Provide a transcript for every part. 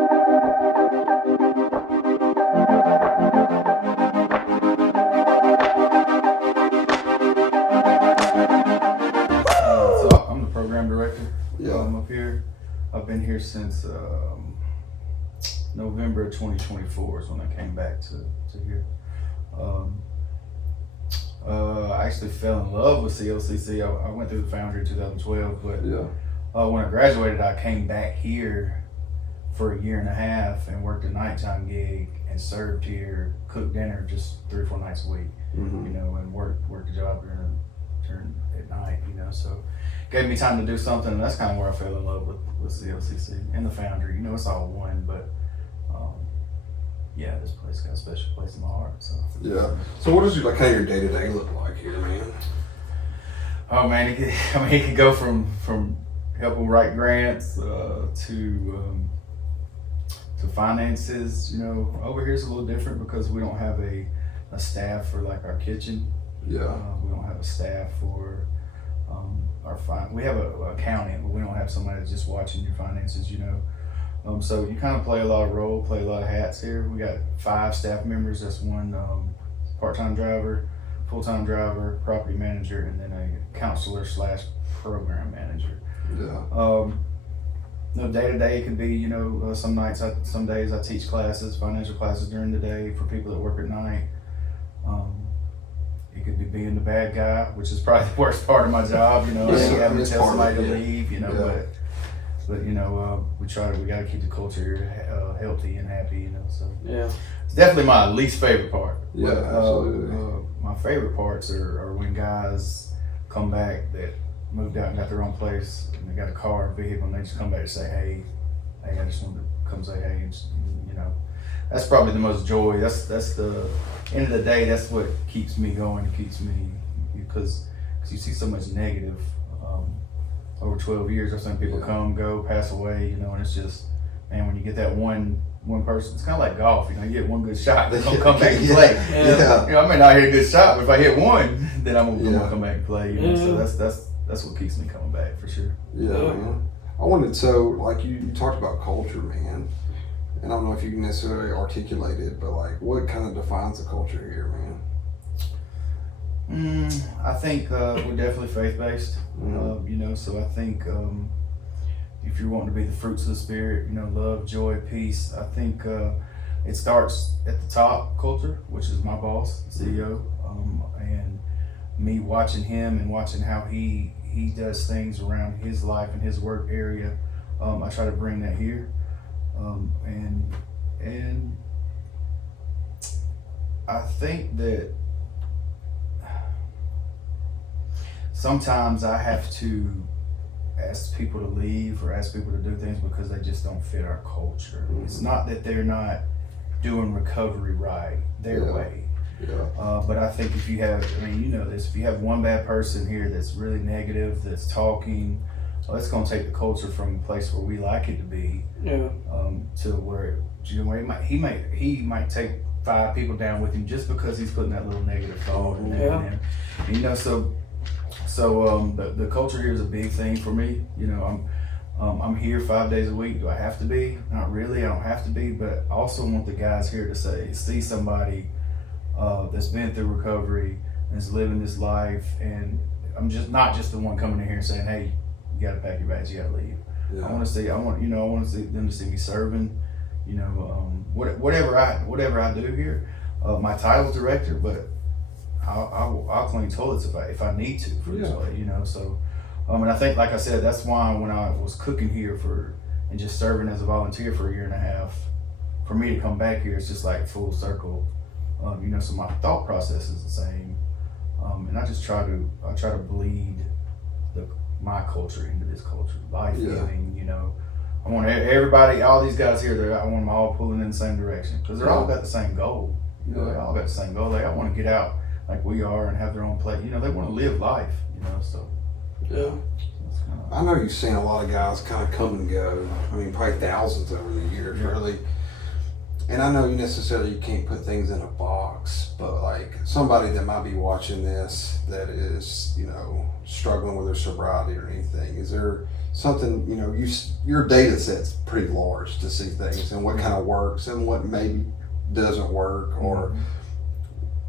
So I'm the program director. Yeah. Up here. I've been here since November of 2024 is when I came back to here. I actually fell in love with CLCC. I went through the Foundry in 2012, but Yeah. when I graduated, I came back here for a year and a half and worked a nighttime gig and served here, cooked dinner just 3 or 4 nights a week, Mm-hmm. you know, and worked a job during at night, you know. So gave me time to do something, and that's kind of where I fell in love with CLCC and the Foundry. You know, it's all one, but yeah, this place got a special place in my heart. So Yeah. So what does your kind of your day to day look like here, man? oh man, it could go from helping write grants to finances. You know, over here's a little different because we don't have a staff for like our kitchen. Yeah. We don't have a staff for we have a accountant, but we don't have somebody that's just watching your finances. You know. So you kind of play a lot of hats here. We got 5 staff members. That's one part-time driver, full-time driver, property manager, and then a counselor / program manager. Yeah. No, day to day it could be, you know, some days I teach classes, financial classes during the day for people that work at night. It could be being the bad guy, which is probably the worst part of my job, you know, having to tell somebody to leave, you know, but you know, we got to keep the culture healthy and happy, you know. So Yeah. it's definitely my least favorite part. Yeah, But, absolutely. my favorite parts are when guys come back that moved out and got their own place and they got a car or vehicle and they just come back and say, hey, I just wanted to come say hey, and you know, that's probably the most joy. That's the end of the day. That's what keeps me going. It keeps me because you see so much negative. Over 12 years, I've seen people come, go, pass away, you know, and it's just, man, when you get that one person, it's kind of like golf, you know, you get one good shot, they're gonna come back and play. Yeah. You know, I may not hit a good shot, but if I hit one, then I'm gonna come back and play, you know, Yeah. so that's what keeps me coming back for sure. Yeah, man. I wanted like you talked about culture, man. And I don't know if you can necessarily articulate it, but like what kind of defines the culture here, man? I think we're definitely faith-based, Mhm. you know, so I think if you're wanting to be the fruits of the Spirit, you know, love, joy, peace, I think it starts at the top culture, which is my boss, the CEO, and me watching him and watching how he does things around his life and his work area. I try to bring that here, and I think that sometimes I have to ask people to leave or ask people to do things because they just don't fit our culture. Mhm. It's not that they're not doing recovery right their way. Yeah. But I think if you have, I mean, you know this, if you have one bad person here that's really negative, that's talking, well, it's going to take the culture from a place where we like it to be Yeah. to where, you know, he might take 5 people down with him just because he's putting that little negative thought in there. Yeah. And, you know, so the culture here is a big thing for me. You know, I'm here 5 days a week. Do I have to be? Not really. I don't have to be, but I also want the guys here to see somebody that's been through recovery and is living this life. And I'm just not just the one coming in here and saying, "Hey, you got to pack your bags. You got to leave." Yeah. I want to see them to see me serving. You know, whatever I do here. My title's director, but I'll clean toilets if I need to for this way, you know. So, and I think, like I said, that's why when I was cooking here and just serving as a volunteer for a year and a half, for me to come back here, it's just like full circle, you know. So my thought process is the same, and I try to bleed my culture into this culture, life giving, you know. I want everybody, all these guys here, I want them all pulling in the same direction because they're all got the same goal. You know, they all got the same goal. They all want to get out like we are and have their own place. You know, they want to live life, you know, so. Yeah. That's kind of, I know you've seen a lot of guys kind of come and go. I mean, probably thousands over the years, really. and I know you necessarily can't put things in a box, but like somebody that might be watching this that is, you know, struggling with their sobriety or anything, is there something, you know, your data set's pretty large to see things and what kind of works and what maybe doesn't work, or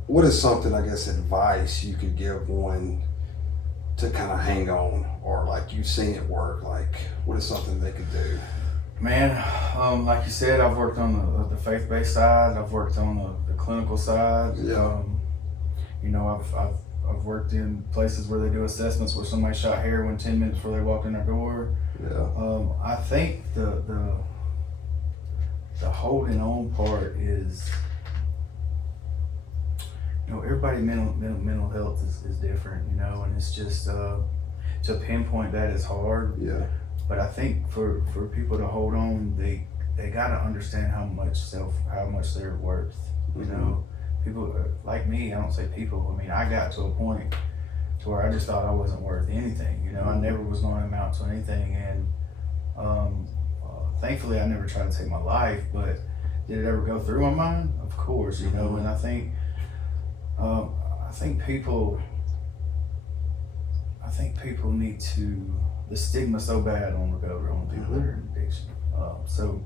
what is something, I guess, advice you could give one to kind of hang on, or like you've seen it work, like what is something they could do? Man, like you said, I've worked on the faith-based side. I've worked on the clinical side. Yeah. You know, I've worked in places where they do assessments where somebody shot heroin 10 minutes before they walked in their door. Yeah. I think the holding on part is, you know, everybody's mental health is different, you know, and it's just to pinpoint that is hard. Yeah. But I think for people to hold on, they got to understand how much they're worth. You know, people like me. I don't say people. I mean, I got to a point to where I just thought I wasn't worth anything. You know, I never was going to amount to anything, and thankfully, I never tried to take my life. But did it ever go through my mind? Of course, you know. And I think people need to. The stigma's so bad on recovery, on people that are in addiction. So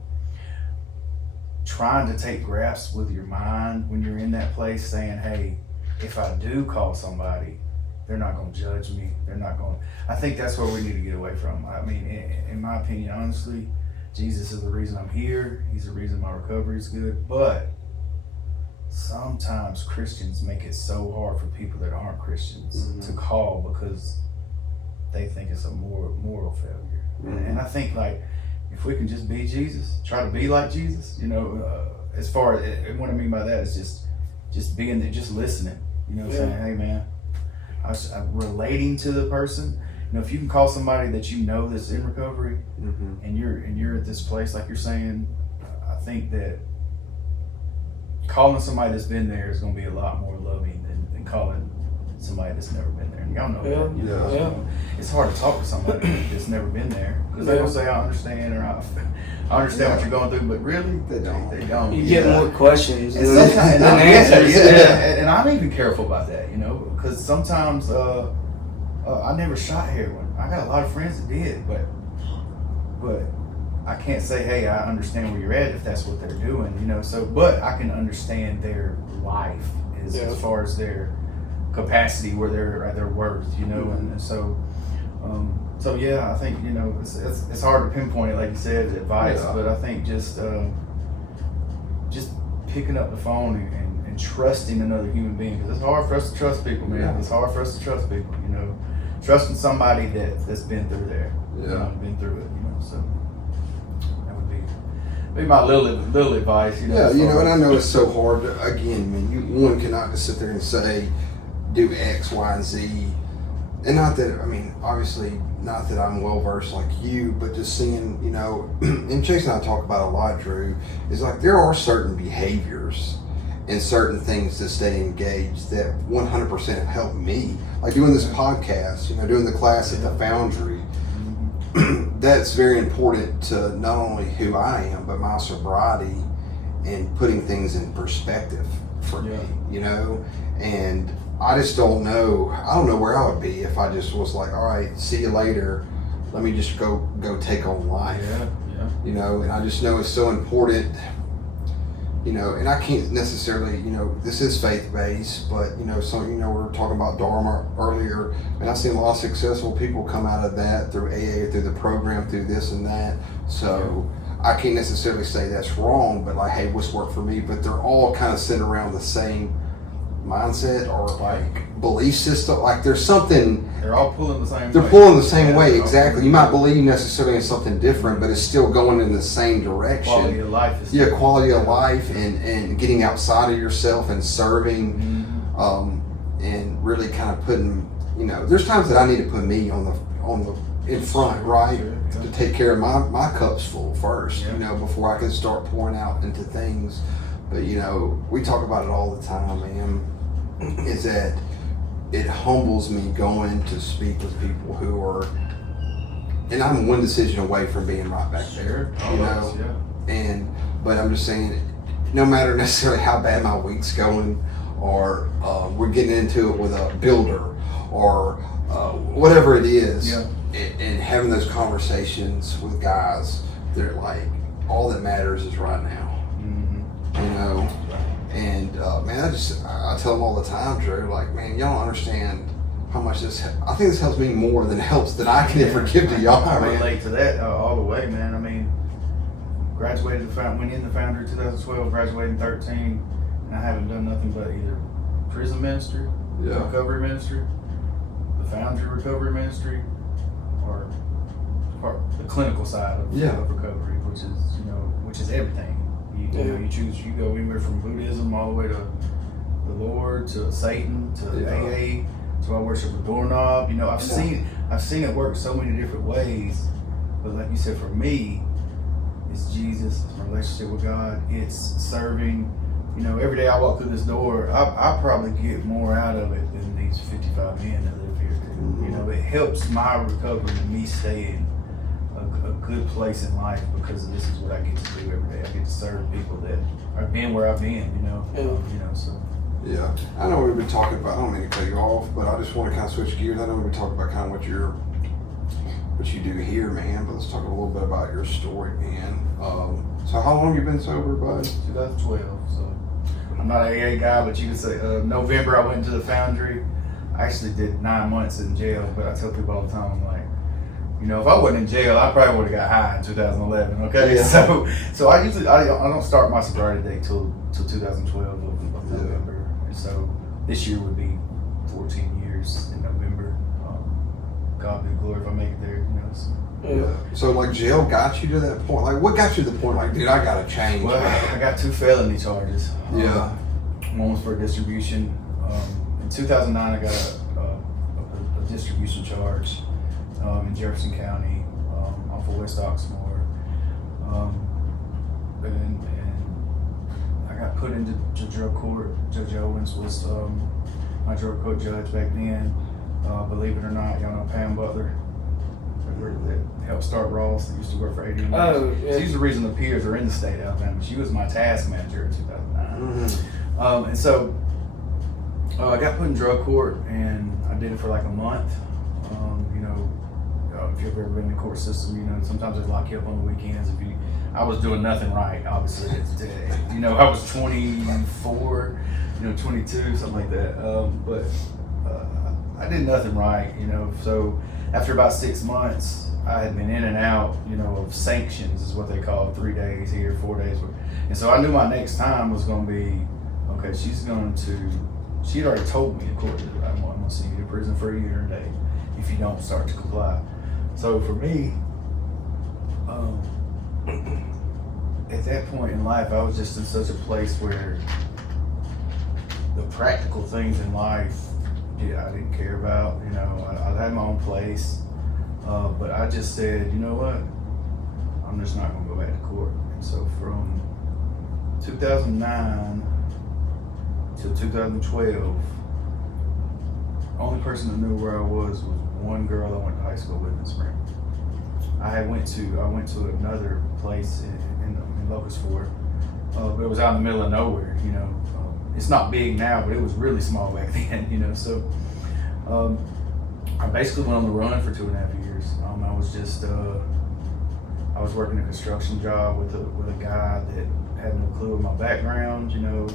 trying to take grasp with your mind when you're in that place, saying, hey, if I do call somebody, they're not going to judge me. They're not going to. I think that's where we need to get away from. I mean, in my opinion, honestly, Jesus is the reason I'm here. He's the reason my recovery is good. But sometimes Christians make it so hard for people that aren't Christians to call because they think it's a moral failure. And I think, like, if we can just be Jesus, try to be like Jesus, you know, as far as, what I mean by that is just being there, just listening, you know, saying, hey man, I'm relating to the person. You know, if you can call somebody that you know that's in recovery and you're at this place, like you're saying, I think that calling somebody that's been there is going to be a lot more loving than calling somebody that's never been there. And y'all know that. You know, so it's hard to talk to somebody that's never been there because they're gonna say I understand or I understand what you're going through, but really they don't. You get more questions and than answers. And I'm even careful about that, you know, because sometimes I never shot heroin. I got a lot of friends that did, but I can't say, hey, I understand where you're at if that's what they're doing, you know. So, but I can understand their life as far as their capacity, where their worth, you know, and so yeah, I think, you know, it's hard to pinpoint it, like you said, advice, but I think just picking up the phone and trusting another human being, because it's hard for us to trust people, man. It's hard for us to trust people, you know, trusting somebody that's been through there, been through it, you know. So that would be my little advice, you know. Yeah, you know, and I know it's so hard to, again, I mean, one cannot just sit there and say do X, Y, and Z. And not that, I mean, obviously, not that I'm well versed like you, but just seeing, you know, and Chase and I talk about a lot, Drew, is like there are certain behaviors and certain things to stay engaged that 100% help me. Like doing this podcast, you know, doing the class at the Foundry, that's very important to not only who I am, but my sobriety and putting things in perspective for me, you know, and I just don't know. I don't know where I would be if I just was like, all right, see you later. Let me just go take on life. You know, and I just know it's so important, you know, and I can't necessarily, you know, this is faith-based, but, you know, we were talking about Dharma earlier, and I've seen a lot of successful people come out of that through AA, through the program, through this and that. So I can't necessarily say that's wrong, but like, hey, what's worked for me? But they're all kind of centered around the same mindset or like belief system. Like there's something, they're all pulling the same way. They're pulling the same way, exactly. You might believe necessarily in something different, but it's still going in the same direction. Quality of life is quality of life and getting outside of yourself and serving, and really kind of putting, you know, there's times that I need to put me on the in front, right? To take care of my cup's full first, you know, before I can start pouring out into things. But you know, we talk about it all the time, man, is that it humbles me going to speak with people who are, and I'm one decision away from being right back there, you know, but I'm just saying, no matter necessarily how bad my week's going, or we're getting into it with a builder, or whatever it is, Yeah. and having those conversations with guys, they're like, all that matters is right now, Mm-hmm. you know. And man, I tell them all the time, Drew, like, man, y'all don't understand how much I think this helps me more than it helps that I can ever give to y'all, I man. relate to that all the way, man. I mean, graduated went in the founder in 2012, graduated in 13, and I haven't done nothing but either prison ministry, Yeah. recovery ministry, the foundry recovery ministry, or the clinical side of, Yeah. of recovery, which is everything. You choose, you go anywhere from Buddhism all the way to the Lord, to Satan, to Yeah. AA, to I worship a doorknob. You know, I've seen it work so many different ways. But like you said, for me, it's Jesus, it's my relationship with God, it's serving. You know, every day I walk through this door, I probably get more out of it than these 55 men that live here do. You know, it helps my recovery and me stay in a good place in life because this is what I get to do every day. I get to serve people that have been where I've been, you know. So. Yeah, I know we've been talking about, I don't mean to cut you off, but I just want to kind of switch gears. I know we've been talking about kind of what you do here, man, but let's talk a little bit about your story, man. So how long have you been sober, bud? 2012, so I'm not an AA guy, but you can say November I went into the foundry. I actually did 9 months in jail, but I tell people all the time, I'm like, you know, if I wasn't in jail, I probably would have got high in 2011. Okay, Yeah. so I usually I don't start my sobriety date till 2012 of November, and so this year would be 14 years in November. God be the glory if I make it there, you know. So. Yeah. So like jail got you to that point? Like what got you to the point? Like, dude, I gotta change. Well, I got 2 felony charges. Yeah. One was for distribution. In 2009, I got a distribution charge in Jefferson County off of West Oxmoor. And I got put into drug court. Judge Owens was my drug court judge back then. Believe it or not, y'all know Pam Butler that helped start Ross, that used to work for AD&M. Oh, yeah. She's the reason the peers are in the state of Alabama. She was my task manager in 2009. Mm-hmm. And so I got put in drug court, and I did it for like a month. You know, if you've ever been in the court system, you know, sometimes they lock you up on the weekends. I was doing nothing right, obviously. You know, I was 24, 22, something like that. But I did nothing right, you know. So after about 6 months, I had been in and out, you know, of sanctions is what they call it, 3 days here, 4 days. And so I knew my next time was going to be, okay, she had already told me in court that I'm going to send you to prison for a year and a day if you don't start to comply. So for me, at that point in life, I was just in such a place where the practical things in life, I didn't care about. You know, I had my own place, but I just said, you know what, I'm just not going to go back to court. And so from 2009 to 2012, the only person that knew where I was one girl I went to high school with in Spring. I went to another place in Locust Ford, but it was out in the middle of nowhere. You know, it's not big now, but it was really small back then. You know, so I basically went on the run for 2.5 years. I was working a construction job with a guy that had no clue of my background. You know,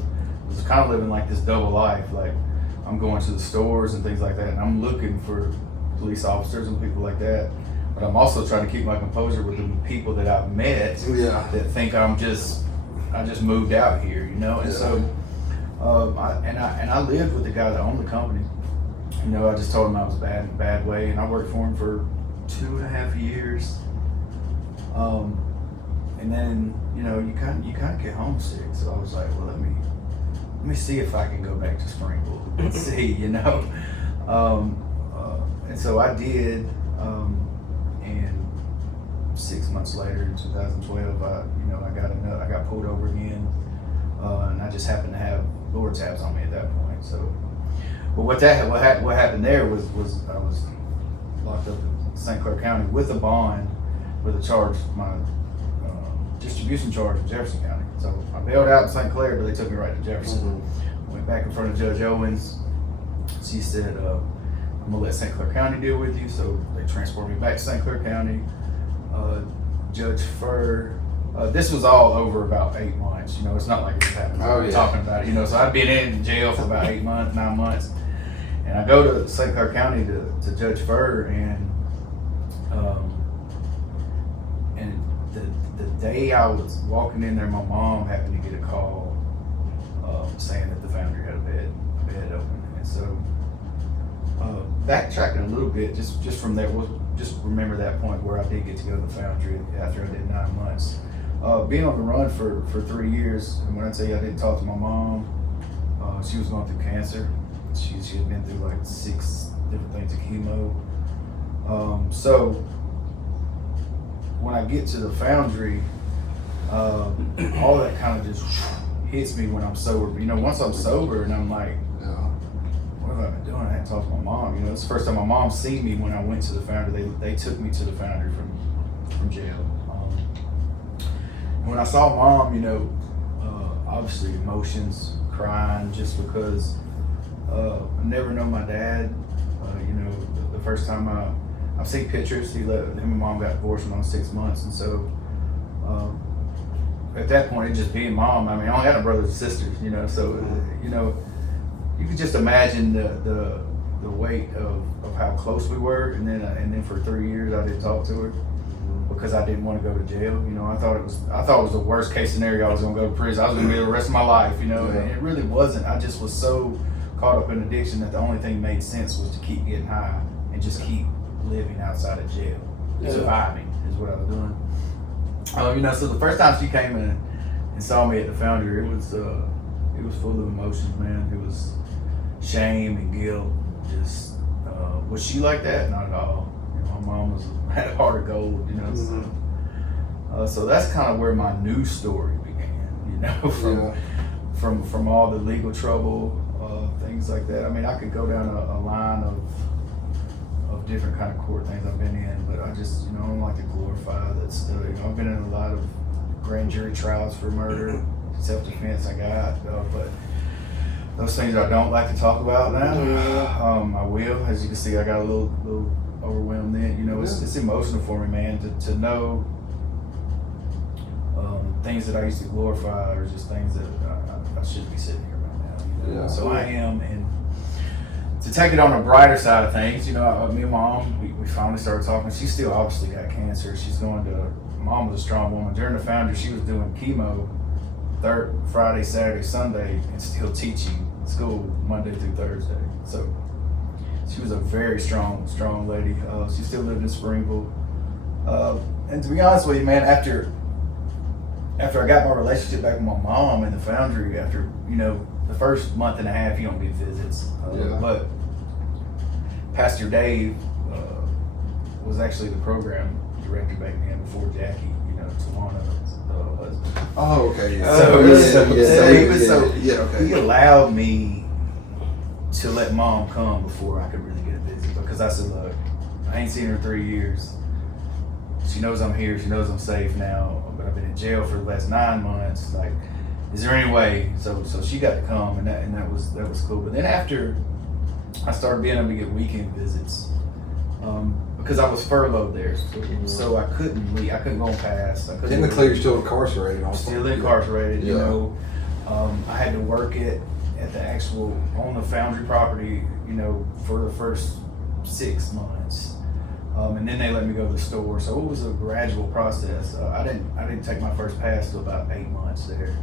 was kind of living like this double life. Like I'm going to the stores and things like that, and I'm looking for police officers and people like that. But I'm also trying to keep my composure with the people that I've met that think I just moved out here, you know. And so I lived with the guy that owned the company. You know, I just told him I was bad in a bad way, and I worked for him for 2.5 years. And then, you know, you kind of get homesick. So I was like, well, let me see if I can go back to Springville and see, you know. And so I did. And 6 months later, in 2012, I got pulled over again, and I just happened to have Lord tabs on me at that point. So, but what happened there was I was locked up in St. Clair County with a bond, with a charge. My distribution charge in Jefferson County. So I bailed out in St. Clair, but they took me right to Jefferson. Mhm. Went back in front of Judge Owens. She said, I'm gonna let St. Clair County deal with you. So they transported me back to St. Clair County. Judge Furr, this was all over about 8 months. You know, it's not like it's happened. Oh, yeah. Talking about it. You know, so I'd been in jail for about 8 months, 9 months. And I go to St. Clair County to Judge Furr, and the day I was walking in there, my mom happened to get a call saying that the Foundry had a bed open. And so backtracking a little bit, just from there, just remember that point where I did get to go to the Foundry after I did 9 months. Being on the run for 3 years, and when I tell you I didn't talk to my mom, she was going through cancer. She had been through like 6 different things of chemo. So when I get to the Foundry, all that kind of just hits me when I'm sober. You know, once I'm sober and I'm like, Yeah. what have I been doing? I hadn't talked to my mom. You know, it's the first time my mom seen me when I went to the Foundry. They took me to the Foundry from jail. And when I saw mom, you know, obviously emotions, crying, just because I never known my dad. You know, the first time I've seen pictures. Him and mom got divorced when I was 6 months, and so at that point, it just being mom. I mean, I only had no brothers and sisters. You know, so you know, you could just imagine the weight of how close we were, and then for 3 years I didn't talk to her because I didn't want to go to jail. You know, I thought it was the worst case scenario. I was going to go to prison. I was going to be there the rest of my life. You know, and it really wasn't. I just was so caught up in addiction that the only thing made sense was to keep getting high and just keep living outside of jail. Surviving is what I was doing. You know, so the first time she came in and saw me at the Foundry, it was full of emotions, man. It was shame and guilt. Just was she like that? Not at all. You know, my mom had a heart of gold. You know, so that's kind of where my new story began. You know, from all the legal trouble, things like that. I mean, I could go down a line of different kind of court things I've been in, but I just, you know, I don't like to glorify that stuff. You know, I've been in a lot of grand jury trials for murder, self-defense I got, but those things I don't like to talk about now. I will, as you can see, I got a little overwhelmed then. You know, it's emotional for me, man, to know things that I used to glorify are just things that I shouldn't be sitting here right now. You know? So I am, and to take it on the brighter side of things, you know, me and mom, we finally started talking. She still obviously got cancer. She's going to, mom was a strong woman. During the Foundry, she was doing chemo Friday, Saturday, Sunday, and still teaching school Monday through Thursday. So she was a very strong lady. She still lived in Springville. And to be honest with you, man, after I got my relationship back with my mom in the Foundry, after, you know, the first month and a half, you don't get visits. But Pastor Dave was actually the program director back then before Jackie, you know, Tawana's husband. Oh, okay. Yeah. So he allowed me to let mom come before I could really get a visit, because I said, look, I ain't seen her in 3 years. She knows I'm here. She knows I'm safe now, but I've been in jail for the last 9 months. Like, is there any way? So she got to come, and that was cool. But then after I started being able to get weekend visits, because I was furloughed there, so I couldn't leave. I couldn't go on pass. Technically, you're still incarcerated. I'm still incarcerated. You know, I had to work at the actual on the Foundry property. You know, for the first 6 months. And then they let me go to the store. So it was a gradual process. I didn't take my first pass till about 8 months there.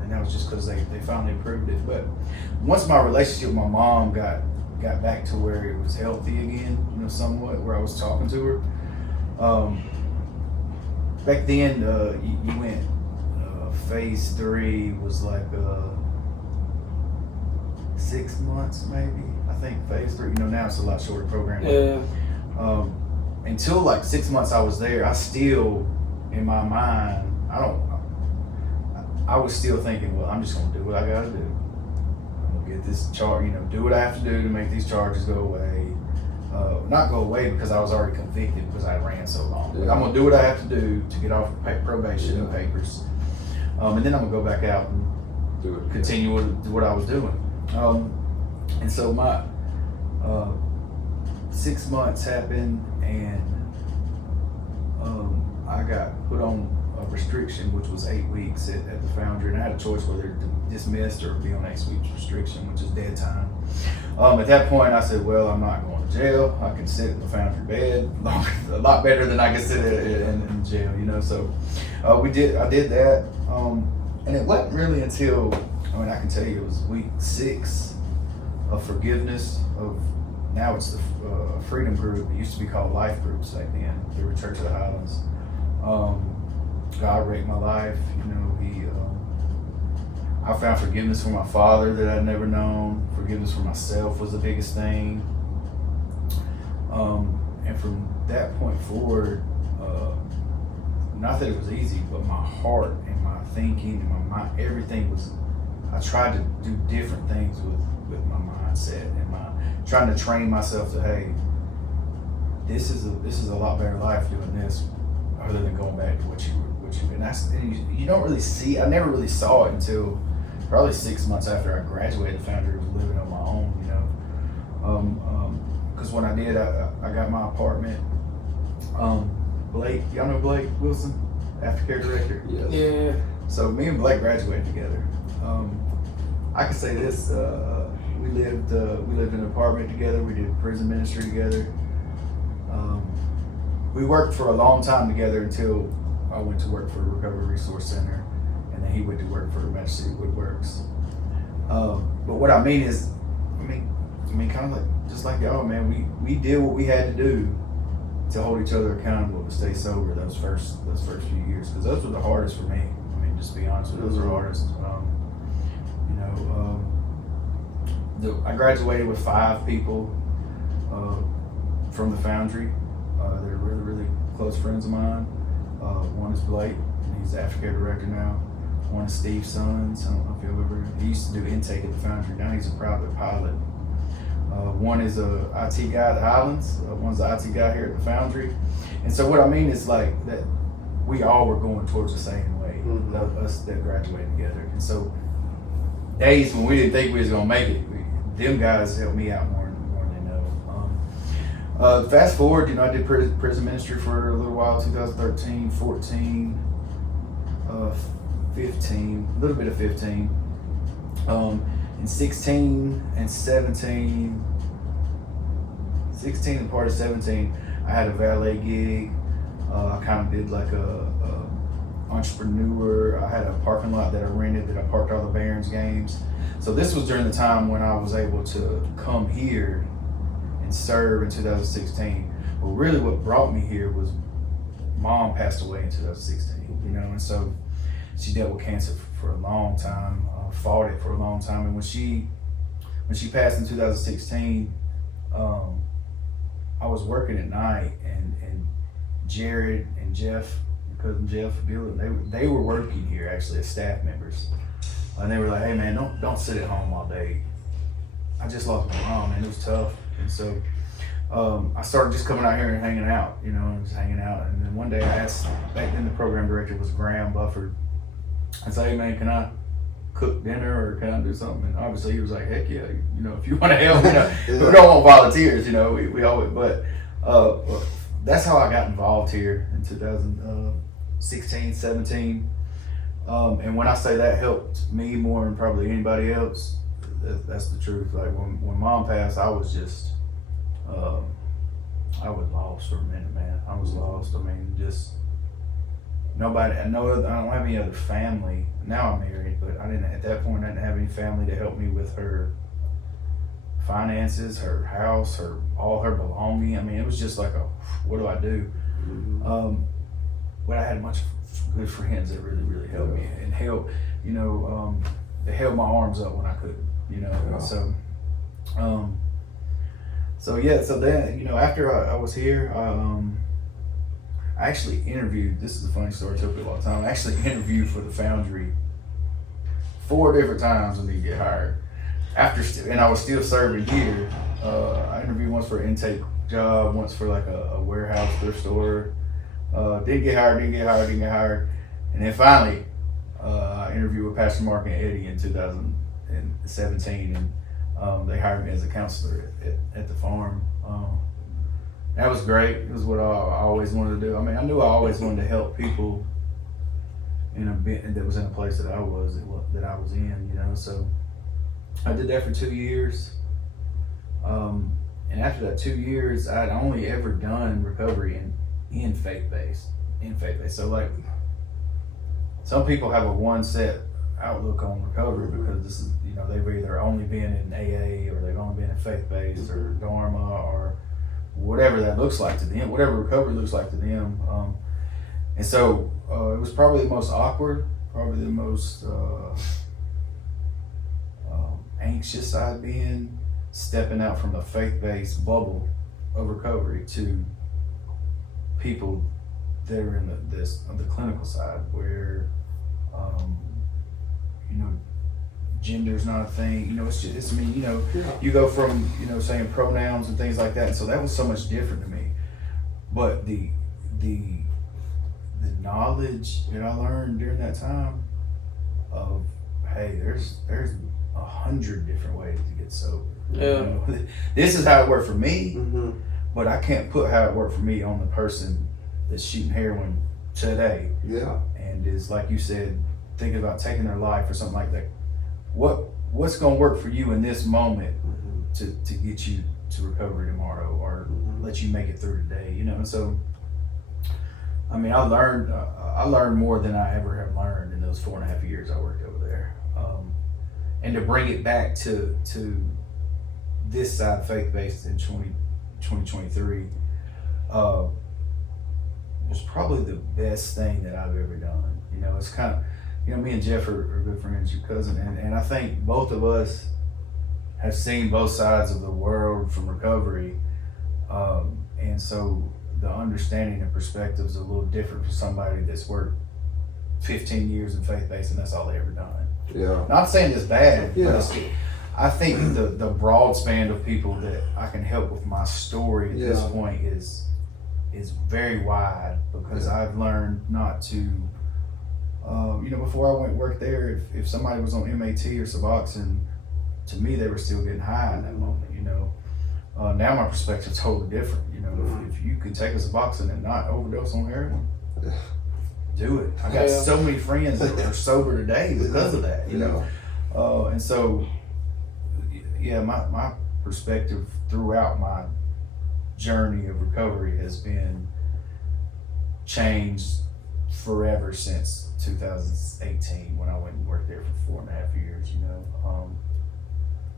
And that was just because they finally approved it. But once my relationship with my mom got back to where it was healthy again, you know, somewhat, where I was talking to her. Back then, you went, phase 3 was like 6 months maybe. I think phase 3, you know, now it's a lot shorter program. Yeah. Until like 6 months I was there, I still, in my mind, I was still thinking, well, I'm just gonna do what I gotta do. I'm gonna get this charge, you know, do what I have to do to make these charges go away. not go away because I was already convicted because I ran so long. But Yeah. I'm gonna do what I have to do to get off probation and papers, and then I'm gonna go back out and Do it. continue what I was doing. And so my 6 months happened, and I got put on a restriction, which was 8 weeks at the Foundry, and I had a choice whether to dismissed or be on 8 weeks restriction, which is dead time. At that point, I said, well, I'm not going to jail. I can sit in the Foundry bed a lot better than I can sit in jail, you know. So I did that, and it wasn't really until, I can tell you, it was week 6 of forgiveness of. Now it's the Freedom Group. It used to be called Life Groups back then. They were Church of the Highlands. God wrecked my life. You know, I found forgiveness from my father that I'd never known. Forgiveness for myself was the biggest thing. And from that point forward, not that it was easy, but my heart and my thinking and my mind, everything was. I tried to do different things with my mindset and my trying to train myself to, hey, this is a lot better life doing this, other than going back to what you and you don't really see. I never really saw it until probably 6 months after I graduated. The Foundry was living on my own, you know. Because when I did, I got my apartment. Blake, y'all know Blake Wilson, aftercare director. Yes. Yeah. So me and Blake graduated together. I can say this: we lived in an apartment together. We did prison ministry together. We worked for a long time together until I went to work for Recovery Resource Center, and then he went to work for Majesty Woodworks. But what I mean is, I mean, kind of like just like y'all, man. We did what we had to do to hold each other accountable, to stay sober those first few years, because those were the hardest for me. I mean, just to be honest with you, those were the hardest. I graduated with 5 people from the Foundry. They're really, really close friends of mine. One is Blake, and he's the aftercare director now. One is Steve Sons. I don't know if you've ever. He used to do intake at the Foundry. Now he's a private pilot. One is a IT guy at the Highlands. One's the IT guy here at the Foundry. And so what I mean is like that we all were going towards the same way. Us that graduated together. And so days when we didn't think we was gonna make it, them guys helped me out more than they know. Fast forward, I did prison ministry for a little while, 2013, 14, 15, a little bit of 15. In 16 and 17, 16 and part of 17, I had a valet gig. I kind of did like a entrepreneur. I had a parking lot that I rented that I parked all the Barons games. So this was during the time when I was able to come here and serve in 2016. But really what brought me here was Mom passed away in 2016, and so she dealt with cancer for a long time, fought it for a long time. And when she passed in 2016, I was working at night, and Jared and Jeff, cousin Jeff, Bill, they were working here actually as staff members, and they were like, "Hey man, don't sit at home all day. I just lost my mom, and it was tough." And so I started just coming out here and hanging out, and just hanging out. And then one day I asked, back then the program director was Graham Bufford. I said, "Hey man, can I cook dinner or can I do something?" And obviously he was like, "Heck yeah, if you want to help, we don't want volunteers, we always." But that's how I got involved here in 2016, 17. And when I say that helped me more than probably anybody else, that's the truth. Like when Mom passed, I was just, I was lost for a minute, man. I was lost. I mean, just nobody. I don't have any other family. Now I'm married, but at that point I didn't have any family to help me with her finances, her house, all her belonging. I mean, it was just like what do I do? But I had a bunch of good friends that really, really helped me and they held my arms up when I couldn't, and so then, after I was here, I actually interviewed. This is a funny story. It took me a long time. I actually interviewed for the Foundry 4 different times when they get hired. And I was still serving here. I interviewed once for intake job, once for like a warehouse thrift store. Didn't get hired. And then finally, I interviewed with Pastor Mark and Eddie in 2017, and they hired me as a counselor at the farm. That was great. It was what I always wanted to do. I mean, I knew I always wanted to help people that was in a place that I was in, you know. So I did that for 2 years. And after that 2 years, I'd only ever done recovery in faith-based. So like, some people have a one set outlook on recovery because this is, you know, they've either only been in AA or they've only been in faith-based or Dharma or whatever that looks like to them, whatever recovery looks like to them. And so it was probably the most awkward, probably the most anxious I'd been, stepping out from the faith-based bubble of recovery to people that are in the clinical side where, you know, gender's not a thing. You know, it's I mean, you know, you go from, you know, saying pronouns and things like that. And so that was so much different to me. But the knowledge that I learned during that time of, hey, there's 100 different ways to get sober. Yeah. You know? This is how it worked for me, but I can't put how it worked for me on the person that's shooting heroin today. Yeah. And is, like you said, thinking about taking their life or something like that. What's going to work for you in this moment to get you to recovery tomorrow or let you make it through today, you know? And so, I mean, I learned more than I ever have learned in those 4.5 years I worked over there. And to bring it back to this side, faith-based, in 2023, was probably the best thing that I've ever done. You know, it's kind of, you know, me and Jeff are good friends, your cousin, and I think both of us have seen both sides of the world from recovery, and so the understanding and perspective is a little different for somebody that's worked 15 years in faith-based and that's all they ever done. Yeah. Not saying it's bad, Yeah. but I think the broad span of people that I can help with my story at this point is very wide, because I've learned not to, you know, before I went work there, if somebody was on MAT or Suboxone, to me they were still getting high in that moment, you know. Now my perspective's totally different, you know. If you can take a Suboxone and not overdose on heroin, do it. I got so many friends that are sober today because of that, you know. And so, yeah, my perspective throughout my journey of recovery has been changed forever since 2018 when I went and worked there for 4.5 years, you know.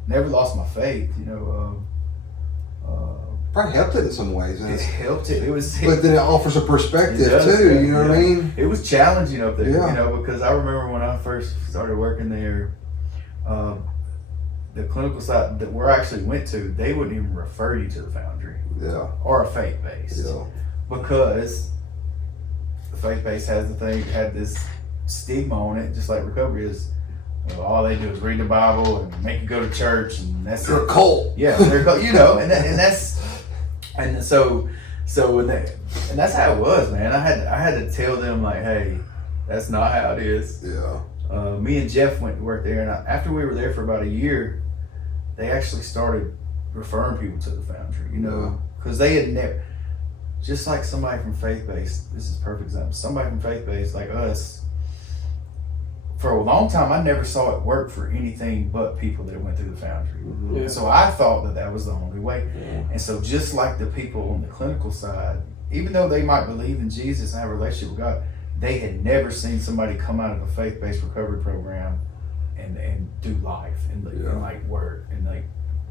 Never lost my faith, you know. Probably helped it in some ways. It helped it. But then it offers a perspective does, too. yeah, You know what I mean? It was challenging up there, Yeah. you know, because I remember when I first started working there, the clinical side that we actually went to, they wouldn't even refer you to the Foundry Yeah. or a faith-based, Yeah. because the faith-based had this stigma on it, just like recovery is. Well, all they do is read the Bible and make you go to church, and that's They're it. a cult. Yeah, they're a cult, you know, and that's how it was, man. I had to tell them, like, hey, that's not how it is. Yeah. Me and Jeff went to work there, and after we were there for about a year, they actually started referring people to the Foundry, you know, because they had never, just like somebody from faith-based, this is a perfect example, somebody from faith-based like us, for a long time, I never saw it work for anything but people that went through the Foundry. Yeah. So I thought that was the only way. And so just like the people on the clinical side, even though they might believe in Jesus and have a relationship with God, they had never seen somebody come out of a faith-based recovery program and do life and like work and like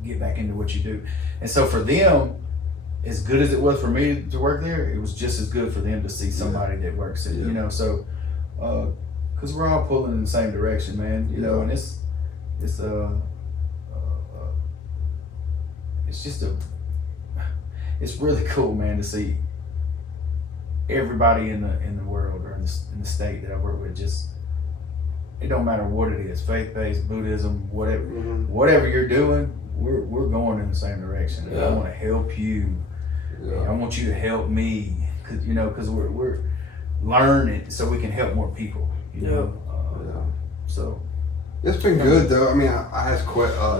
get back into what you do. And so for them, as good as it was for me to work there, it was just as good for them to see somebody that works it, you know. So because we're all pulling in the same direction, man, you know, and it's really cool, man, to see everybody in the world or in the state that I work with. Just, it don't matter what it is, faith-based, Buddhism, whatever you're doing, we're going in the same direction. And I want to help you Yeah. I want you to help me, cause we're learning so we can help more people. You know. Yeah. So. It's been good though. I mean, I asked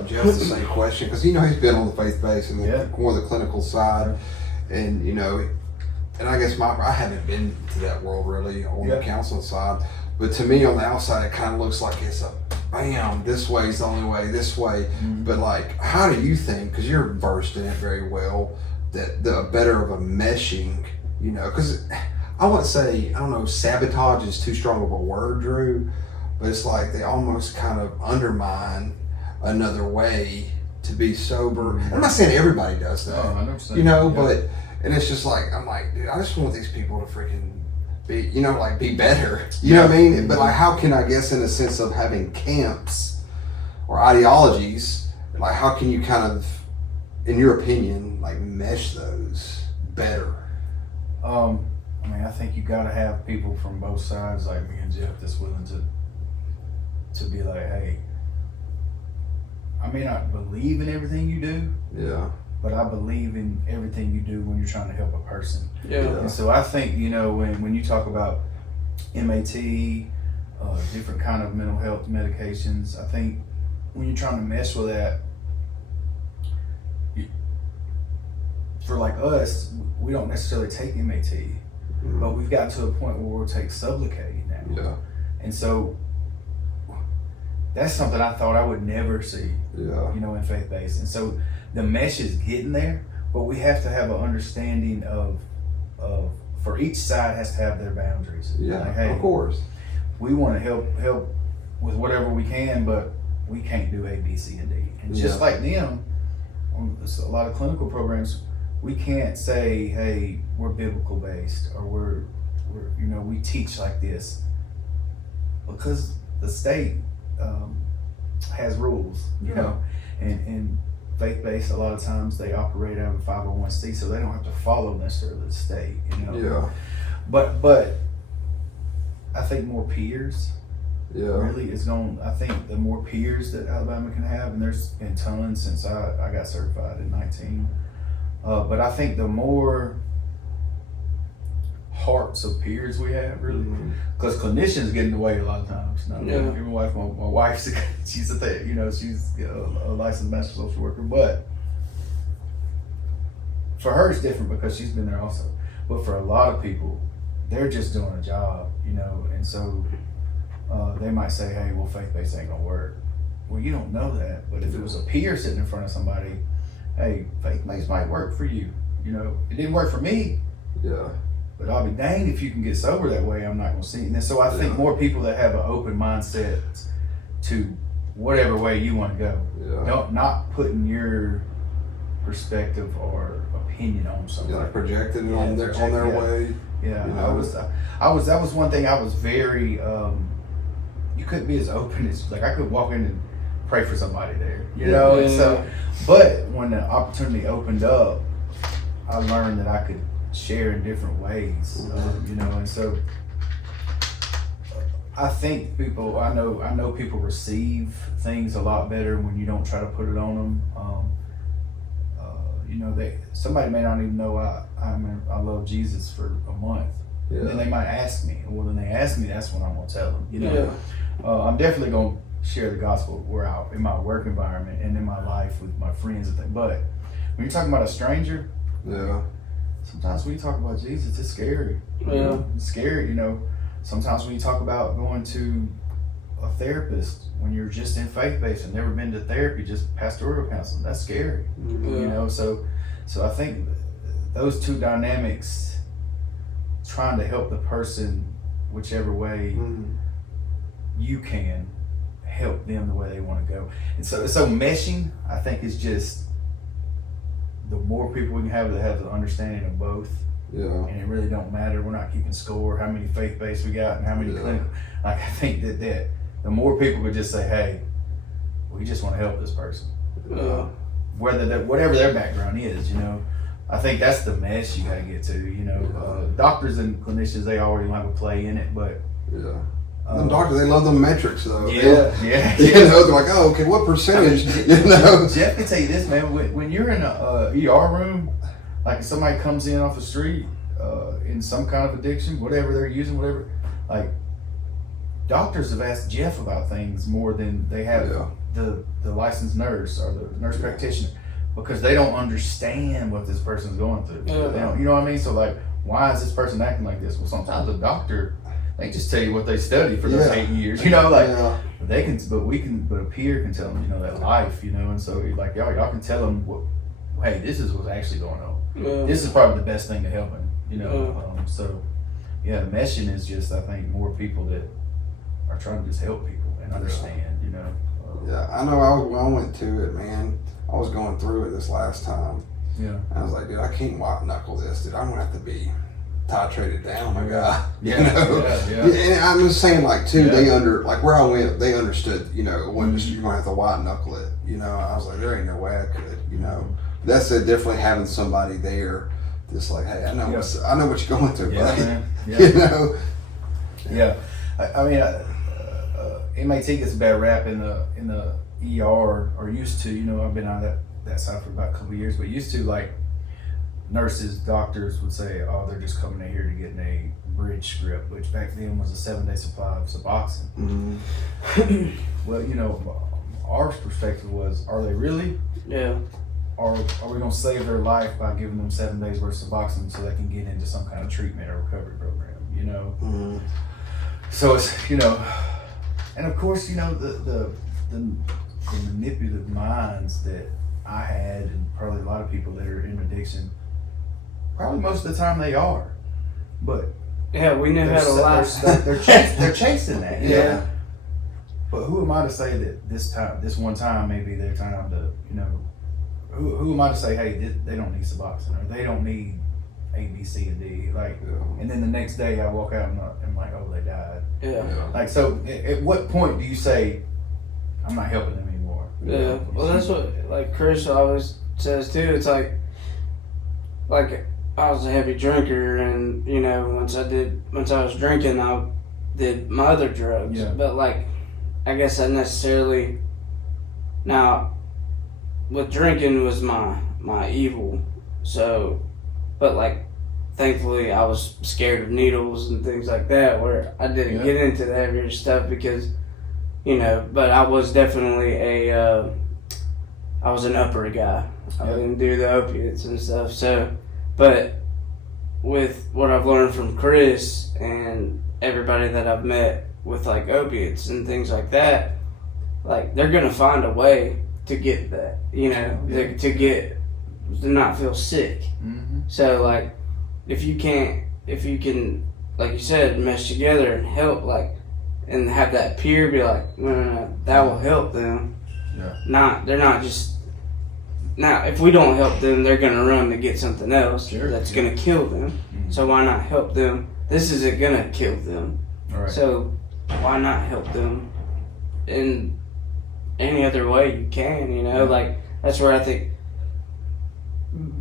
Jeff the same question because he's been on the faith base and more the clinical side, and and I guess I haven't been to that world really on the counseling side, but to me on the outside it kind of looks like it's a bam, this way is the only way, this way. Mm-hmm. But like, how do you think? Because you're versed in it very well. That the better of a meshing, because I wouldn't say, I don't know, sabotage is too strong of a word, Drew. But it's like they almost kind of undermine another way to be sober. I'm not saying everybody does that, I know what you're saying. but, and it's just like, I'm like, dude, I just want these people to freaking be, be better. You know what I mean? But like, how can I guess in a sense of having camps or ideologies, like how can you kind of, in your opinion, like mesh those better? I mean, I think you gotta have people from both sides, like me and Jeff, that's willing to be like, hey, I may not believe in everything you do, but I believe in everything you do when you're trying to help a person. And so I think, when you talk about MAT, different kind of mental health medications, I think when you're trying to mess with that, for like us, we don't necessarily take MAT, but we've gotten to a point where we'll take Sublocade now. And so that's something I thought I would never see, in faith-based. And so the mesh is getting there, but we have to have an understanding of for each side has to have their boundaries. Like, hey, of course. We want to help with whatever we can, but we can't do A, B, C, and D. And just like them, on a lot of clinical programs, we can't say, hey, we're biblical based, or we're we teach like this, because the state has rules, and faith-based, a lot of times they operate out of a 501c, so they don't have to follow necessarily the state, But I think more peers really is going. I think the more peers that Alabama can have, and there's been tons since I got certified in 19. But I think the more hearts of peers we have, really, because clinicians get in the way a lot of times. Even my wife's she's she's a licensed master social worker, but for her it's different because she's been there also. But for a lot of people, they're just doing a job, and so they might say, hey, well, faith-based ain't gonna work. Well, you don't know that, but if it was a peer sitting in front of somebody, hey, faith-based might work for you. It didn't work for me. But I'll be danged if you can get sober that way. I'm not going to see it. And so I think more people that have an open mindset to whatever way you want to go, not putting your perspective or opinion on something. Projecting it on their way. That was one thing I was very. You couldn't be as open as I could walk in and pray for somebody there, And so, but when the opportunity opened up, I learned that I could share in different ways, and so I think I know people receive things a lot better when you don't try to put it on them. Somebody may not even know I love Jesus for a month, and then they might ask me. Well, when they ask me, that's when I'm gonna tell them. I'm definitely gonna share the gospel where in my work environment and in my life with my friends and things. But when you're talking about a stranger, sometimes when you talk about Jesus, it's scary. It's scary, Sometimes when you talk about going to a therapist, when you're just in faith-based and never been to therapy, just pastoral counseling, that's scary. So I think those two dynamics, trying to help the person whichever way you can, help them the way they want to go. And so meshing, I think, is just the more people we can have that have the understanding of both. And it really don't matter. We're not keeping score how many faith-based we got and how many clinical. Like, I think that the more people could just say, hey, we just want to help this person. Whatever their background is, I think that's the mesh you got to get to, Doctors and clinicians, they already have a play in it, but them doctors, they love them metrics though. They're like, oh, okay, what percentage? Jeff can tell you this, man. When you're in a ER room, like if somebody comes in off the street in some kind of addiction, whatever they're using, whatever, like doctors have asked Jeff about things more than they have Yeah. the licensed nurse or the nurse practitioner, because they don't understand what this person's going through. Yeah. They don't, you know what I mean? So like, why is this person acting like this? Well, sometimes a doctor, they just tell you what they studied for those Yeah. 8 years, you know, like Yeah. they can, but a peer can tell them, you know, that life, you know, and so like y'all can tell them what, hey, this is what's actually going on. Yeah. This is probably the best thing to help him, you know. So yeah, the meshing is just, I think, more people that are trying to just help people and understand, you know. Yeah, I know. When I went to it, man, I was going through it this last time. Yeah. I was like, dude, I can't white knuckle this, dude. I'm gonna have to be titrated down, my guy. Yeah, You know? yeah. And I'm just saying, like, too, they Yeah. like where I went, they understood, you know, when Mhm. you're gonna have to white knuckle it. You know, I was like, there ain't no way I could. You know, that's it. Definitely having somebody there, just like, hey, I know Yeah. I know what you're going through, Yeah, buddy. man. Yeah. You know. Yeah, I mean, MAT gets a bad rap in the ER, or used to. You know, I've been on that side for about a couple of years, but used to, like, nurses, doctors would say, oh, they're just coming in here to get a bridge script, which back then was a 7-day supply of Suboxone. Mm-hmm. Well, you know, our perspective was, are they really? Yeah. Or are we going to save their life by giving them 7 days worth of Suboxone so they can get into some kind of treatment or recovery program, you know? Mm-hmm. So it's, you know, and of course, you know, the manipulative minds that I had, and probably a lot of people that are in addiction, probably most of the time they are, but Yeah, we knew how to lie. they're chasing that, you know? Yeah. But who am I to say that this one time may be their time to, you know, who am I to say, hey, they don't need Suboxone, or they don't need A, B, C, and D, like, and then the next day I walk out and I'm like, oh, they died. Yeah. Like, so at what point do you say, I'm not helping them anymore? Yeah. Well, that's what, like, Chris always says too. It's like I was a heavy drinker, and, you know, once I was drinking, I did my other drugs. Yeah. But, like, I guess I necessarily, now, with drinking was my evil. So, but, like, thankfully I was scared of needles and things like that, where I didn't Yeah. get into the heavier stuff because, you know, but I was definitely I was an upper guy. I Yeah. didn't do the opiates and stuff. So, but with what I've learned from Chris and everybody that I've met with, like, opiates and things like that, like, they're gonna find a way to get that, you know, Yeah. to not feel sick. Mm-hmm. So, like, if you can, like you said, mesh together and help, like, and have that peer be like, no, that will help them. Yeah. They're not just. Now, if we don't help them, they're gonna run to get something else Sure. that's gonna kill them. Mhm. So why not help them? This isn't gonna kill them. All right. So why not help them in any other way you can, you know? Like, that's where I think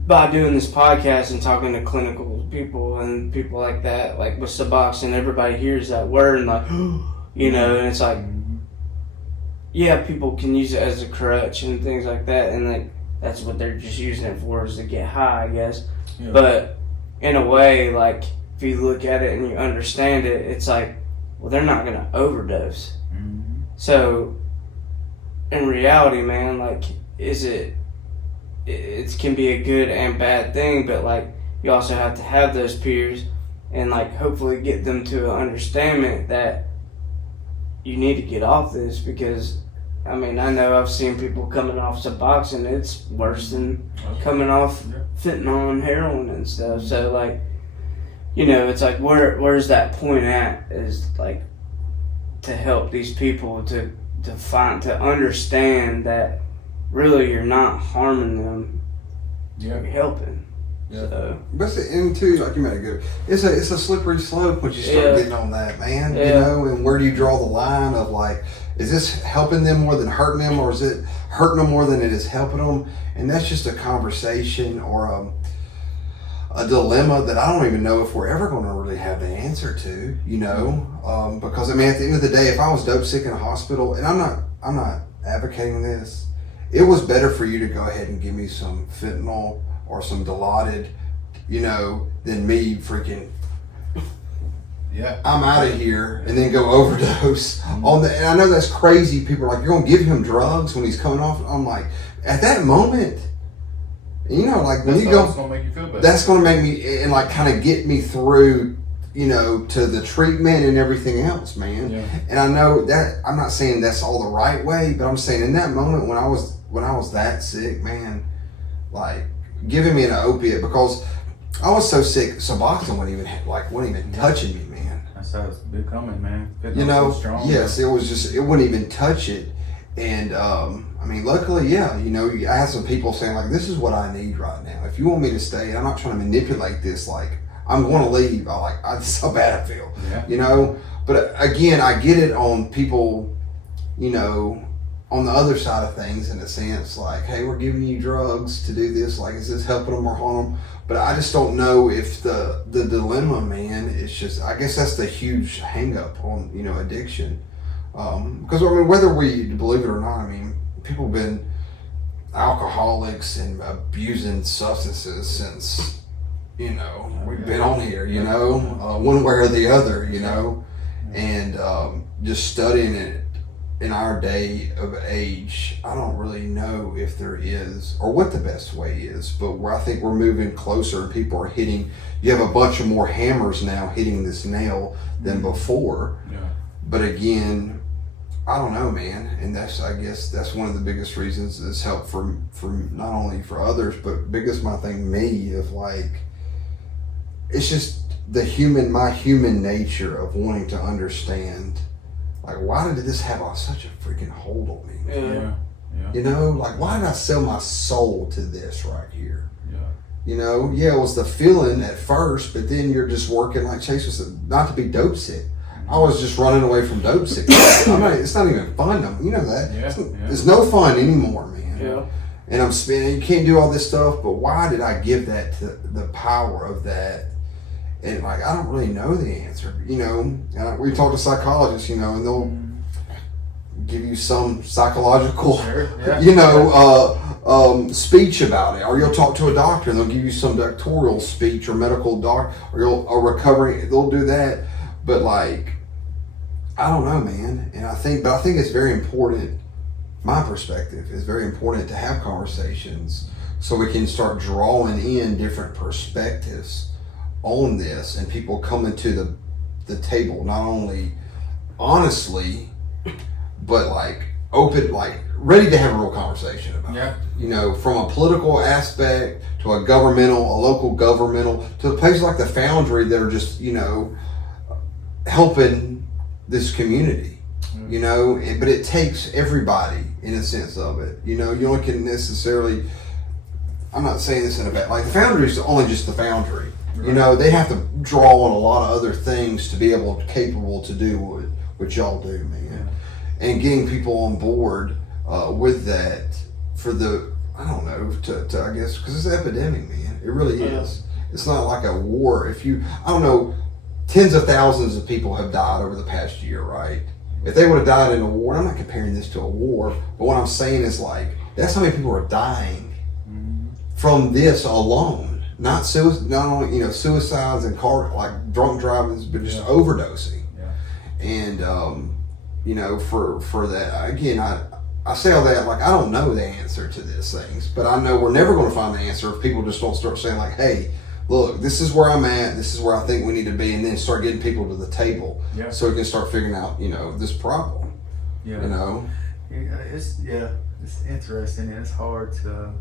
by doing this podcast and talking to clinical people and people like that, like with Suboxone, everybody hears that word and like, you know, and it's like, Mhm. yeah, people can use it as a crutch and things like that, and like that's what they're just using it for, is to get high, I guess. Yeah. But in a way, like, if you look at it and you understand it, it's like, well, they're not gonna overdose. Mhm. So in reality, man, like, it can be a good and bad thing, but like, you also have to have those peers and like hopefully get them to an understanding that you need to get off this, because I mean, I know I've seen people coming off Suboxone, it's worse than coming off Yeah. fentanyl and heroin and stuff. So like, you know, it's like, where's that point at, is like to help these people to understand that really you're not harming them, Yeah. you're helping. Yeah. So, But and too, like you made it good. It's a slippery slope once you start Yeah. getting on that, man. You Yeah. know, and where do you draw the line of like, is this helping them more than hurting them, or is it hurting them more than it is helping them? And that's just a conversation or a dilemma that I don't even know if we're ever going to really have the answer to. You know, because I mean, at the end of the day, if I was dope sick in a hospital, and I'm not advocating this, it was better for you to go ahead and give me some fentanyl or some Dilaudid, than me freaking, Yeah. I'm out of here, and then go overdose on the. And I know that's crazy. People are like, you're gonna give him drugs when he's coming off. I'm like, at that moment, like when That's you go, gonna make you feel better. that's gonna make me and like kind of get me through, to the treatment and everything else, man. Yeah. And I know that I'm not saying that's all the right way, but I'm saying in that moment when I was that sick, man, like giving me an opiate because I was so sick, Suboxone wasn't even touching me, man. That's how it's becoming, man. So strong, Yes, it wouldn't even touch it. And luckily, I had some people saying like, this is what I need right now. If you want me to stay, I'm not trying to manipulate this. Like, I'm going to leave. That's how bad I feel. Yeah. But again, I get it on people, on the other side of things in a sense, like, hey, we're giving you drugs to do this. Like, is this helping them or harming them? But I just don't know if the dilemma, man, it's just, I guess that's the huge hang up on, addiction. Because whether we believe it or not, people have been alcoholics and abusing substances since, we've been on here, one way or the other, and just studying it in our day of age, I don't really know if there is or what the best way is, but where I think we're moving closer and people are hitting, you have a bunch of more hammers now hitting this nail than before. Yeah. But again, I don't know, man, and I guess that's one of the biggest reasons it's helped for not only for others, but biggest my thing me of like, it's just my human nature of wanting to understand, like, why did this have such a freaking hold on me? Yeah. Yeah. Like, why did I sell my soul to this right here? Yeah. It was the feeling at first, but then you're just working like Chase was, not to be dope sick. I was just running away from dope sick. It's not even fun. You know that. Yeah. It's no fun anymore, man. Yeah. And I'm spinning. You can't do all this stuff, but why did I give that to the power of that? And like, I don't really know the answer, And we talk to psychologists, and they'll give you some psychological, Sure. Yeah. speech about it, or you'll talk to a doctor and they'll give you some doctoral speech or medical or recovering. They'll do that, but like, I don't know, man. And I think it's very important. My perspective is very important to have conversations so we can start drawing in different perspectives on this, and people coming to the table not only honestly, but like open, like ready to have a real conversation about it. From a political aspect to a local governmental, to a place like the Foundry that are just helping this community. But it takes everybody in a sense of it. You only can necessarily. I'm not saying this in a bad. Like, the Foundry is only just the Foundry. Right. They have to draw on a lot of other things to be capable to do what y'all do, man. Yeah. And getting people on board with that for I don't know, to I guess, because it's an epidemic, man. It really is. It's not like a war. I don't know, tens of thousands of people have died over the past year, right? If they would have died in a war, I'm not comparing this to a war, but what I'm saying is like, that's how many people are dying from this alone. Not only suicides and drunk driving, but just overdosing. Yeah. And for that, again, I say all that like, I don't know the answer to these things, but I know we're never going to find the answer if people just don't start saying like, hey, look, this is where I'm at, this is where I think we need to be, and then start getting people to the table so we can start figuring out this problem. Yeah. It's interesting, and it's hard to.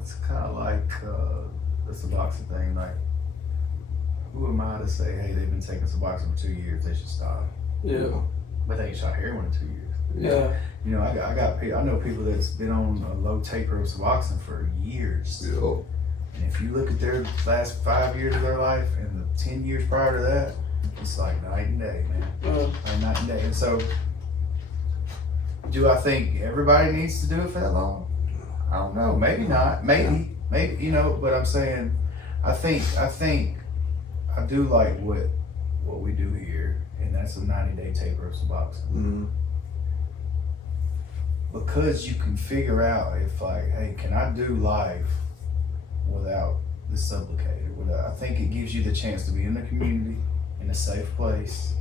It's kind of like the Suboxone thing. Like, who am I to say, hey, they've been taking Suboxone for 2 years, they should stop? Yeah. But they ain't shot heroin in 2 years. Yeah. I know people that's been on a low taper of Suboxone for years. Yeah. And if you look at their last 5 years of their life and the 10 years prior to that, it's like night and day, man. Like night and day. And so, do I think everybody needs to do it for that long? I don't know. Maybe not. Maybe. But I'm saying, I think I do like what we do here, and that's a 90-day taper of Suboxone. Mm-hmm. Because you can figure out if like, hey, can I do life without the Sublicator. I think it gives you the chance to be in the community, in a safe place.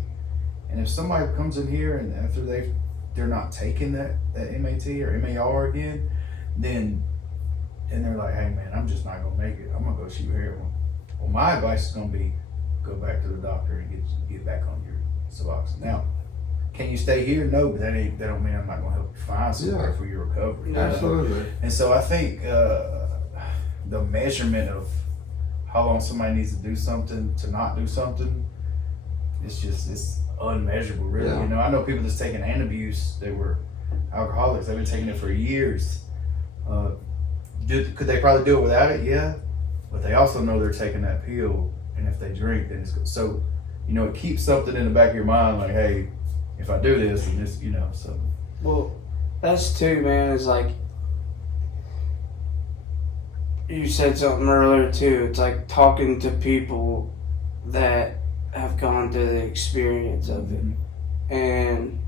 And if somebody comes in here and after they're not taking that MAT or MAR again, then they're like, hey man, I'm just not gonna make it. I'm gonna go shoot heroin. Well, my advice is gonna be go back to the doctor and get back on your Suboxone. Now, can you stay here? No, but that don't mean I'm not gonna help you find somewhere for your recovery. Absolutely. And so I think the measurement of how long somebody needs to do something to not do something, it's unmeasurable, really. Yeah. You know, I know people that's taking Antabuse, they were alcoholics, they've been taking it for years. Could they probably do it without it? Yeah. But they also know they're taking that pill, and if they drink, then it's good. So, you know, it keeps something in the back of your mind, like, hey, if I do this, and this, you know, so. Well, that's too, man, is like, you said something earlier too. It's like talking to people that have gone through the experience of it. And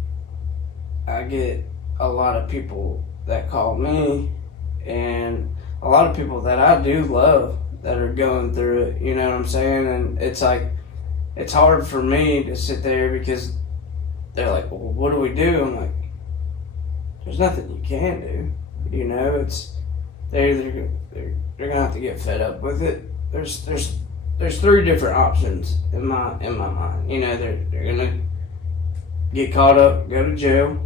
I get a lot of people that call me, and a lot of people that I do love that are going through it, you know what I'm saying? And it's like, it's hard for me to sit there because they're like, well, what do we do? I'm like, there's nothing you can do. You know, it's, they're gonna have to get fed up with it. There's three different options in my mind. You know, they're gonna get caught up, go to jail,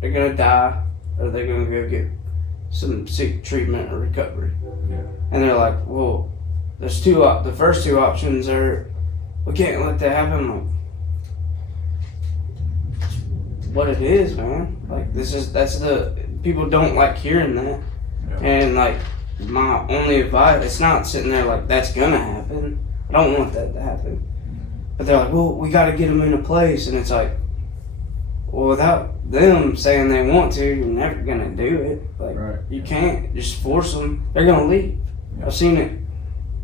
they're gonna die, or they're gonna go get some sick treatment or recovery. Yeah. And they're like, well, there's the first two options are, we can't let that happen. I'm like, what it is, man. Like, that's the, people don't like hearing that. Yeah. And like, my only advice, it's not sitting there like, that's gonna happen. I don't want that to happen. But they're like, well, we gotta get them in a place. And it's like, well, without them saying they want to, you're never gonna do it. Like, Right. you can't just force them. They're gonna leave. Yeah. I've seen it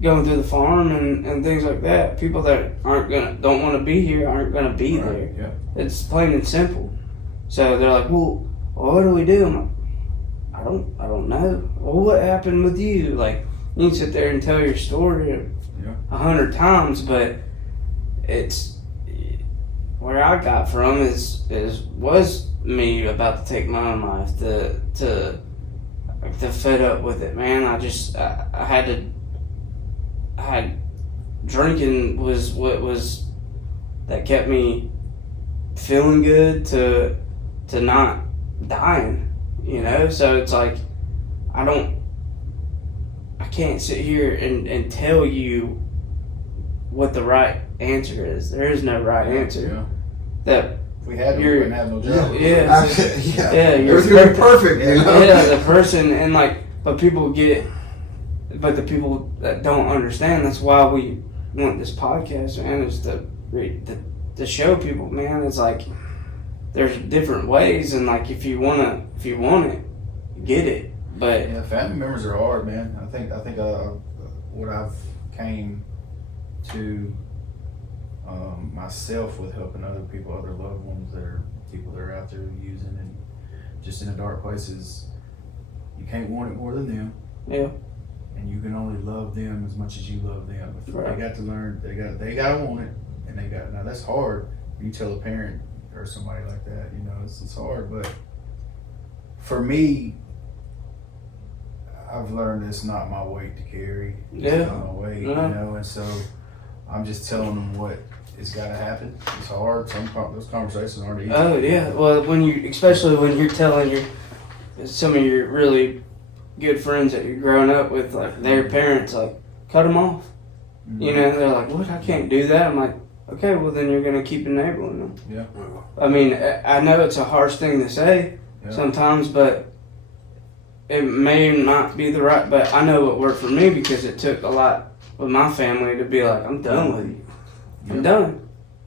going through the farm and things like that. People that don't want to be here aren't gonna be Right. there. Yeah. It's plain and simple. So they're like, well, what do we do? I'm like, I don't know. Well, what happened with you? Like, you can sit there and tell your story 100 times, but it's where I got from was me about to take my own life. The fed up with it, man. I had drinking was what was that kept me feeling good to not dying. You know, so it's like, I can't sit here and tell you what the right answer is. There is no right answer. Yeah. That If we had them, we You're- wouldn't have no Yeah. job. Yeah. Yeah. you're Everything would be perfect, you know? yeah, the person, and like, but the people that don't understand, that's why we want this podcast, man, is to show people, man, it's like, there's different ways, and like, if you want it, get it. But Yeah, family members are hard, man. I think what I've came to myself with helping other people, other loved ones that are people that are out there using and just in a dark place is you can't want it more than them. yeah, And you can only love them as much as you love them. If Right. They got to learn. They got to want it, and now that's hard. You tell a parent or somebody like that, you know, it's hard. But for me, I've learned it's not my weight to carry. It's Yeah. not my weight, you know, and so I'm just telling them what has got to happen. It's hard. Those conversations aren't easy. oh yeah. Well, especially when you're telling some of your really good friends that you're growing up with, like their parents, like, cut them off. Mhm. You know, they're like, what? I can't do that. I'm like, okay, well then you're gonna keep enabling them. Yeah. I mean, I know it's a harsh thing to say Yeah. sometimes, but it may not be the right. But I know what worked for me because it took a lot with my family to be like, I'm done with you. I'm done.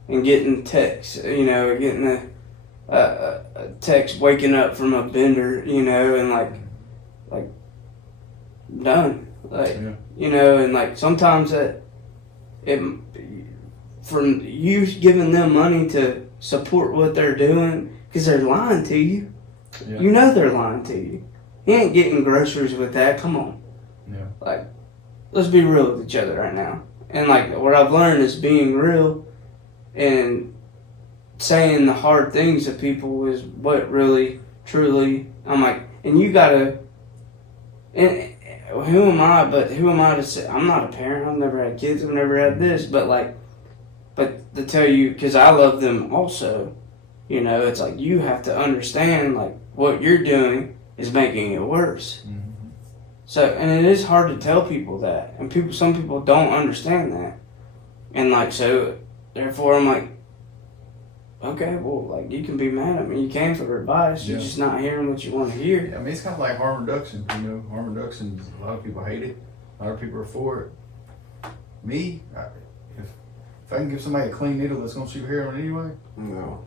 And getting texts, you know, getting a text waking up from a bender, you know, and like done, like Yeah. you know, and like sometimes from you giving them money to support what they're doing because they're lying to you. Yeah. You know they're lying to you. You ain't getting groceries with that. Come on. Yeah. Like, let's be real with each other right now. And like what I've learned is being real and saying the hard things to people is what really, truly, I'm like, and you gotta, and who am I, but who am I to say, I'm not a parent, I've never had kids, I've never had this, but to tell you, because I love them also, you know, it's like you have to understand, like, what you're doing is making it worse. Mhm. So, and it is hard to tell people that, and some people don't understand that, and like, so, therefore, I'm like, okay, well, like, you can be mad at me, you can for advice, you're Yeah. just not hearing what you want to hear. Yeah, I mean, it's kind of like harm reduction. You know, harm reduction. A lot of people hate it. A lot of people are for it. Me, if I can give somebody a clean needle that's gonna shoot heroin anyway, No.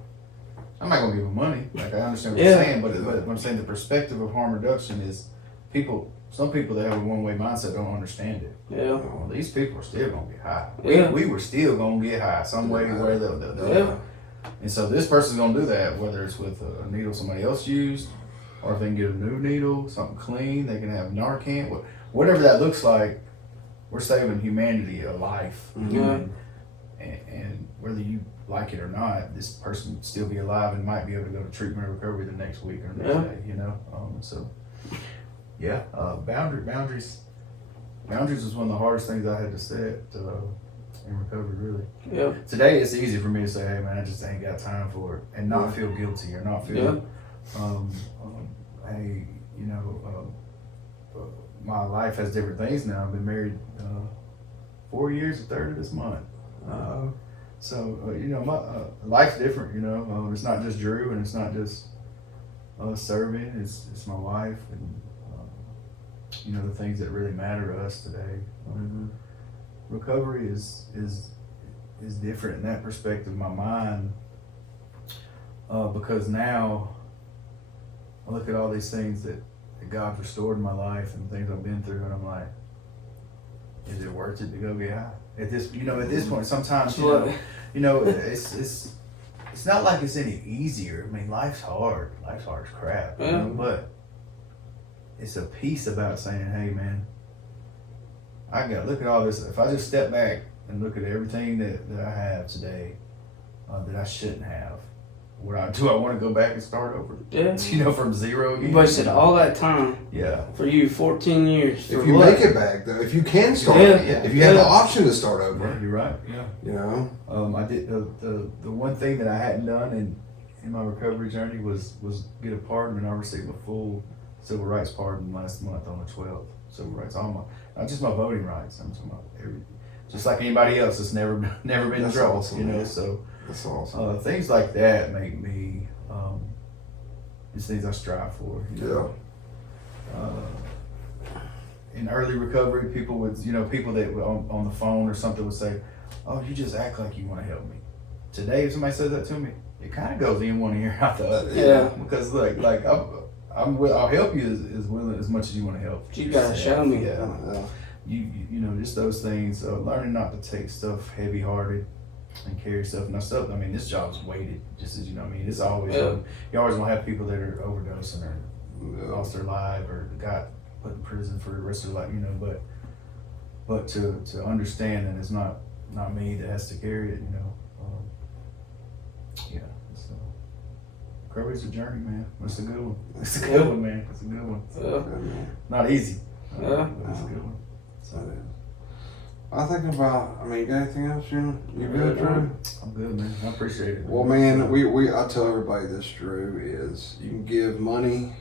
I'm not gonna give them money. Like I understand what Yeah. you're saying, but what I'm saying, the perspective of harm reduction is people. Some people that have a one-way mindset don't understand it. Yeah. Well, these people are still gonna get high. Yeah. We were still gonna get high some way, where they'll Yeah. And so this person's gonna do that, whether it's with a needle somebody else used, or if they can get a new needle, something clean, they can have Narcan, whatever that looks like. We're saving humanity a life, Yeah. and whether you like it or not, this person would still be alive and might be able to go to treatment or recovery the next week or next Yeah. day. You know, so yeah, boundaries is one of the hardest things I had to set in recovery, really. Yeah. Today it's easy for me to say, hey man, I just ain't got time for it, and not feel guilty or not feel, hey, you know, my life has different things now. I've been married 4 years, a third of this month. So you know, my life's different. You know, it's not just Drew, and it's not just serving. It's my wife, and you know, the things that really matter to us today. Recovery is different in that perspective. My mind, because now I look at all these things that God's restored in my life and things I've been through, and I'm like, is it worth it to go get high? At this point, sometimes it's not like it's any easier. I mean, life's hard. Life's hard as crap. You know? But it's a piece about saying, hey man, I got to look at all this. If I just step back and look at everything that I have today that I shouldn't have, do I want to go back and start over? Yeah. You know, from zero again? You wasted all that time Yeah. for you, 14 years. If for you what? make it back, though, if you can start, Yeah. over, if you have the Yeah. option to start over, Yeah, you're right. Yeah. you know. I did the one thing that I hadn't done in my recovery journey was get a pardon, and I received a full civil rights pardon last month on the 12th. Civil rights, not just my voting rights. I'm talking about just like anybody else that's never been in That's trouble. awesome, you know, man. so That's awesome. things like that make me. It's things I strive for. You know? In early recovery, people that were on the phone or something would say, "Oh, you just act like you want to help me." Today, if somebody says that to me, it kind of goes in one ear out the other. Yeah. Because like I'll help you as much as you want to help. You gotta show me. Yeah. You know, just those things. Learning not to take stuff heavy hearted and carry stuff. Now stuff. I mean, this job's weighted. Just as you know, I mean, it's always you always gonna have people that are overdosing or lost their life or got put in prison for the rest of their life. You know, but to understand that it's not me that has to carry it. You know, yeah. So recovery's a journey, man. It's a good one. It's a good one, man. It's a good one. Not easy. Yeah. But it's a good one. So, I think about. I mean, you got anything else? You good, Drew? I'm good, man. I appreciate it. Well, man, I tell everybody this, Drew, is you can give money,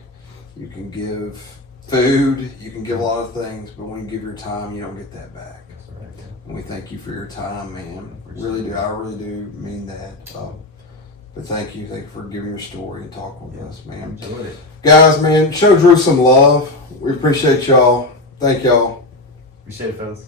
you can give food, you can give a lot of things, but when you give your time, you don't get that back. That's right. Yeah. And we thank you for your time, man. Really do. I really do mean that. But thank you for giving your story and talking with us, man. Enjoyed it. Guys, man, show Drew some love. We appreciate y'all. Thank y'all. Appreciate it, fellas.